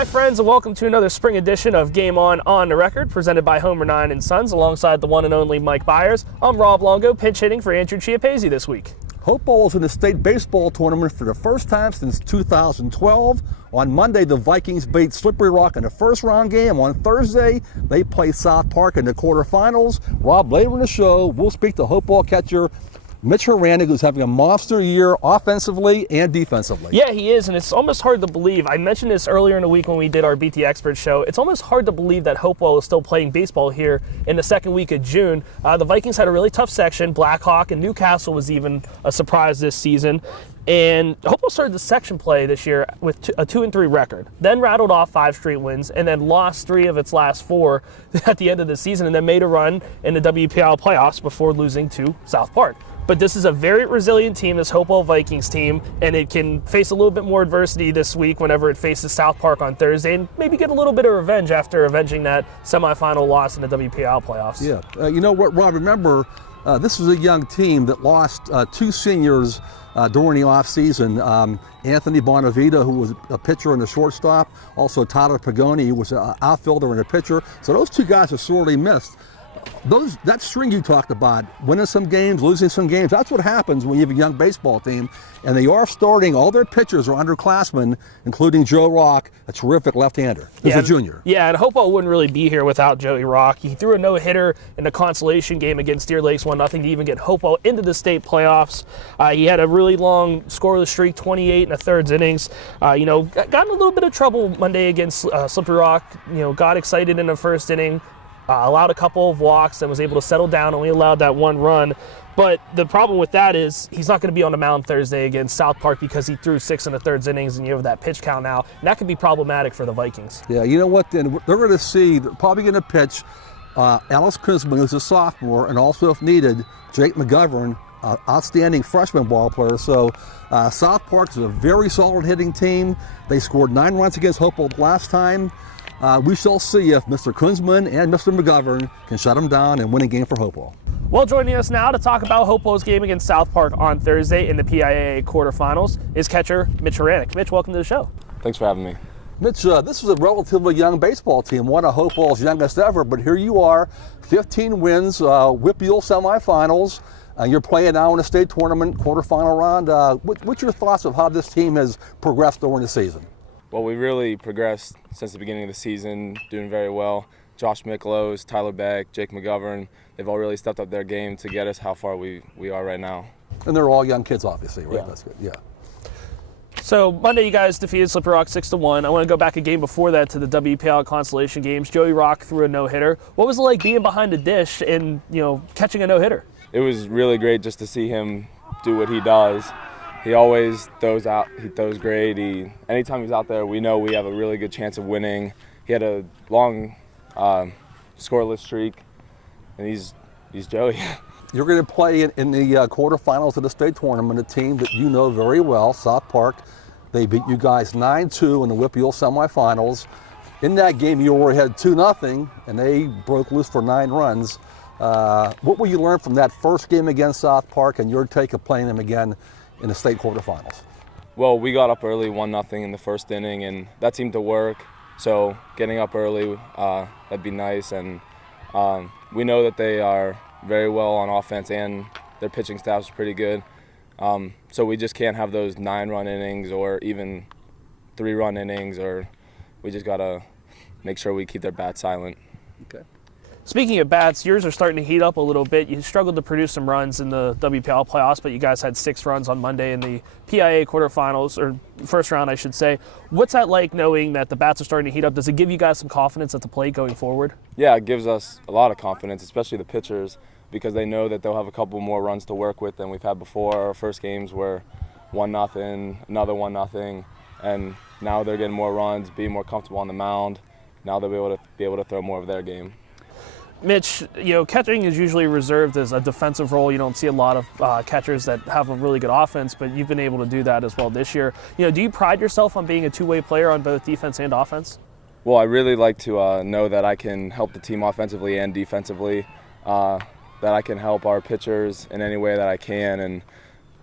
Hi friends, and welcome to another spring edition of Game On the Record, presented by Homer 9 and Sons, alongside the one and only Mike Byers. I'm Rob Longo, pinch hitting for Andrew Chiappese this week. Hopewell is in the state baseball tournament for the first time since 2012. On Monday, the Vikings beat Slippery Rock in the first round game. On Thursday, they play South Park in the quarterfinals. Rob, later in the show, we'll speak to Hopewell catcher Mitch Horanek, who's having a monster year offensively and defensively. Yeah, he is, and it's almost hard to believe. I mentioned this earlier in the week when we did our BT Expert show. It's almost hard to believe that Hopewell is still playing baseball here in the second week of June. The Vikings had a really tough section. Blackhawk and Newcastle was even a surprise this season. And Hopewell started the section play this year with a 2-3 record, then rattled off 5 straight wins, and then lost 3 of its last 4 at the end of the season, and then made a run in the WPL playoffs before losing to South Park. But this is a very resilient team, this Hopewell Vikings team, and it can face a little bit more adversity this week whenever it faces South Park on Thursday, and maybe get a little bit of revenge after avenging that semifinal loss in the WPL playoffs. Yeah, you know what, Rob, remember, this was a young team that lost 2 seniors during the offseason. Anthony Bonavita, who was a pitcher and a shortstop, also Tyler Pagoni, who was an outfielder and a pitcher. So those 2 guys are sorely missed. That string you talked about, winning some games, losing some games, that's what happens when you have a young baseball team. And they are starting, all their pitchers are underclassmen, including Joe Rock, a terrific left-hander, who's a junior. Yeah, and Hopewell wouldn't really be here without Joey Rock. He threw a no-hitter in the consolation game against Deer Lakes 1-0 to even get Hopewell into the state playoffs. He had a really long scoreless streak, 28 1/3 innings. Got in a little bit of trouble Monday against Slippery Rock. Got excited in the first inning. Allowed a couple of walks and was able to settle down, only allowed that 1 run. But the problem with that is he's not going to be on the mound Thursday against South Park because he threw 6 1/3 innings and you have that pitch count now. And that could be problematic for the Vikings. Yeah, you know what, then? They're going to see, probably going to pitch Alice Kunzman, who's a sophomore, and also, if needed, Jake McGovern, outstanding freshman ball player. So South Park is a very solid hitting team. They scored 9 runs against Hopewell last time. We shall see if Mr. Kunzman and Mr. McGovern can shut them down and win a game for Hopewell. Well, joining us now to talk about Hopewell's game against South Park on Thursday in the PIAA quarterfinals is catcher Mitch Horanek. Mitch, welcome to the show. Thanks for having me. Mitch, this is a relatively young baseball team, one of Hopewell's youngest ever, but here you are, 15 wins, WPIAL semifinals. You're playing now in a state tournament, quarterfinal round. What's your thoughts of how this team has progressed during the season? Well, we really progressed since the beginning of the season, doing very well. Josh Miklos, Tyler Beck, Jake McGovern, they've all really stepped up their game to get us how far we are right now. And they're all young kids, obviously, right? Yeah. That's good, yeah. So Monday you guys defeated Slippery Rock 6-1. I want to go back a game before that to the WPL consolation games. Joey Rock threw a no-hitter. What was it like being behind the dish and catching a no-hitter? It was really great just to see him do what he does. He always throws out. He throws great. Anytime he's out there, we know we have a really good chance of winning. He had a long scoreless streak, and he's Joey. You're going to play in the quarterfinals of the state tournament, a team that you know very well, South Park. They beat you guys 9-2 in the WPIAL semifinals. In that game, you were ahead 2-0, and they broke loose for 9 runs. What will you learn from that first game against South Park and your take of playing them again in the state quarterfinals? Well, we got up early 1-0 in the first inning, and that seemed to work. So getting up early, that'd be nice. And we know that they are very well on offense, and their pitching staff is pretty good. So we just can't have those 9-run innings or even 3-run innings, or we just got to make sure we keep their bats silent. Okay. Speaking of bats, yours are starting to heat up a little bit. You struggled to produce some runs in the WPL playoffs, but you guys had 6 runs on Monday in the PIAA quarterfinals, or first round, I should say. What's that like knowing that the bats are starting to heat up? Does it give you guys some confidence at the plate going forward? Yeah, it gives us a lot of confidence, especially the pitchers, because they know that they'll have a couple more runs to work with than we've had before. Our first games were 1-0, another 1-0, and now they're getting more runs, being more comfortable on the mound. Now they'll be able to throw more of their game. Mitch, catching is usually reserved as a defensive role. You don't see a lot of catchers that have a really good offense, but you've been able to do that as well this year. Do you pride yourself on being a two-way player on both defense and offense? Well, I really like to know that I can help the team offensively and defensively, that I can help our pitchers in any way that I can,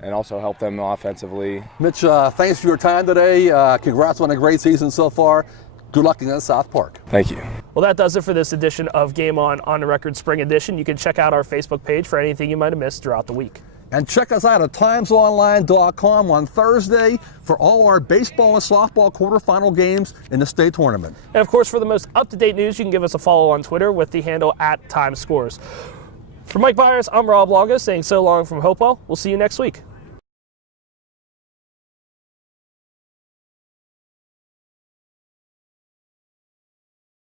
and also help them offensively. Mitch, thanks for your time today. Congrats on a great season so far. Good luck against South Park. Thank you. Well, that does it for this edition of Game On the Record Spring Edition. You can check out our Facebook page for anything you might have missed throughout the week. And check us out at timesonline.com on Thursday for all our baseball and softball quarterfinal games in the state tournament. And of course, for the most up-to-date news, you can give us a follow on Twitter with the handle @TimesScores. For Mike Byers, I'm Rob Longo saying so long from Hopewell. We'll see you next week.